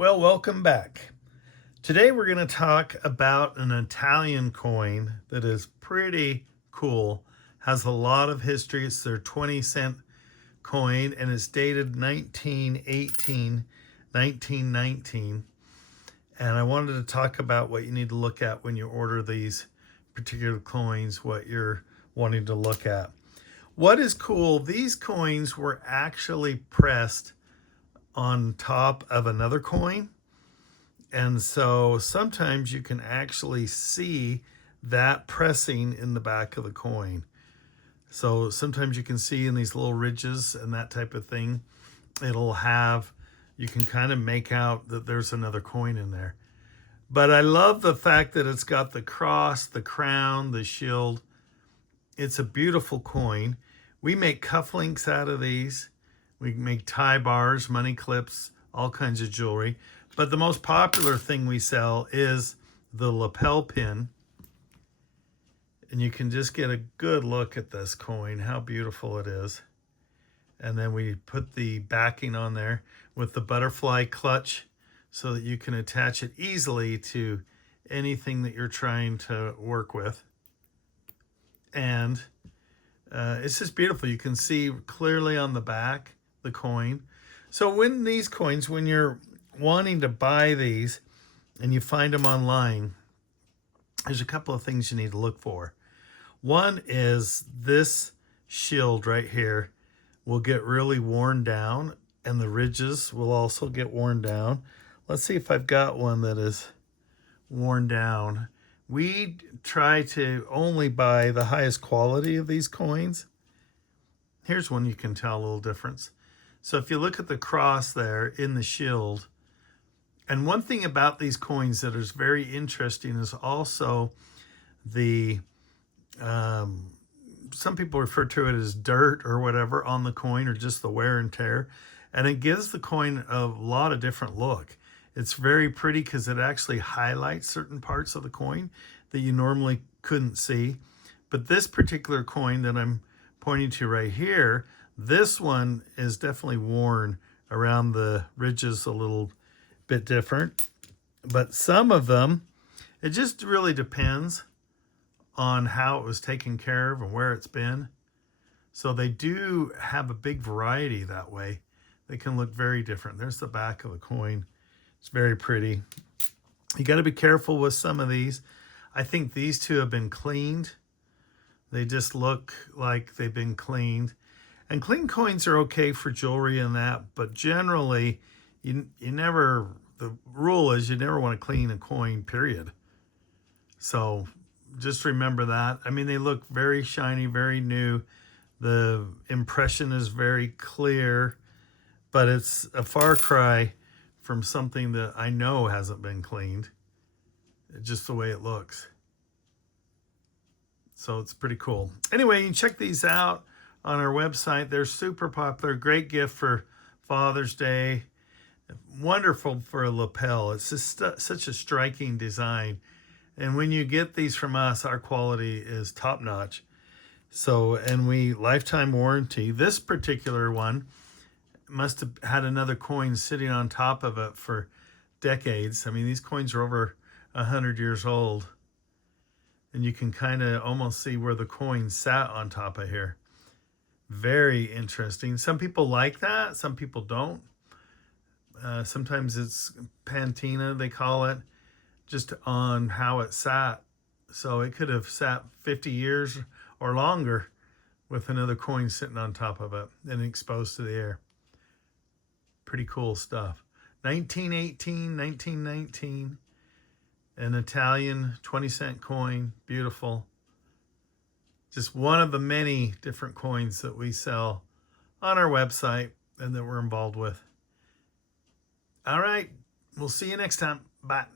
Well, welcome back. Today we're going to talk about an Italian coin that is pretty cool, has a lot of history. It's their 20-cent coin and it's dated 1918, 1919. And I wanted to talk about what you need to look at when you order these particular coins, what you're wanting to look at. What is cool, these coins were actually pressed on top of another coin. And so sometimes you can actually see that pressing in the back of the coin. So sometimes you can see in these little ridges and that type of thing, it'll have, you can kind of make out that there's another coin in there. But I love the fact that it's got the cross, the crown, the shield. It's a beautiful coin. We make cufflinks out of these. We make tie bars, money clips, all kinds of jewelry. But the most popular thing we sell is the lapel pin. And you can just get a good look at this coin, how beautiful it is. And then we put the backing on there with the butterfly clutch so that you can attach it easily to anything that you're trying to work with. And it's just beautiful. You can see clearly on the back the coin. So when these coins, when you're wanting to buy these and you find them online, there's a couple of things you need to look for. One is this shield right here will get really worn down and the ridges will also get worn down. Let's see if I've got one that is worn down. We try to only buy the highest quality of these coins. Here's one you can tell a little difference. So if you look at the cross there in the shield, and one thing about these coins that is very interesting is also the, some people refer to it as dirt or whatever on the coin, or just the wear and tear. And it gives the coin a lot of different look. It's very pretty because it actually highlights certain parts of the coin that you normally couldn't see. But this particular coin that I'm pointing to right here, this one is definitely worn around the ridges a little bit different. But some of them, it just really depends on how it was taken care of and where it's been. So they do have a big variety that way. They can look very different. There's the back of the coin. It's very pretty. You got to be careful with some of these. I think these two have been cleaned. They just look like they've been cleaned. And clean coins are okay for jewelry and that, but generally, you never, the rule is you never want to clean a coin, period. So just remember that. I mean, they look very shiny, very new. The impression is very clear, but it's a far cry from something that I know hasn't been cleaned. Just the way it looks. So it's pretty cool. Anyway, you can check these out on our website. They're super popular. Great gift for Father's Day. Wonderful for a lapel. It's just such a striking design. And when you get these from us, our quality is top notch. So, and we lifetime warranty. This particular one must have had another coin sitting on top of it for decades. I mean, these coins are over 100 years old. And you can kind of almost see where the coin sat on top of here. Very interesting. Some people like that. Some people don't. Sometimes it's patina, they call it, just on how it sat. So it could have sat 50 years or longer with another coin sitting on top of it and exposed to the air. Pretty cool stuff. 1918, 1919. An Italian 20-cent coin, beautiful. Just one of the many different coins that we sell on our website and that we're involved with. All right, we'll see you next time. Bye.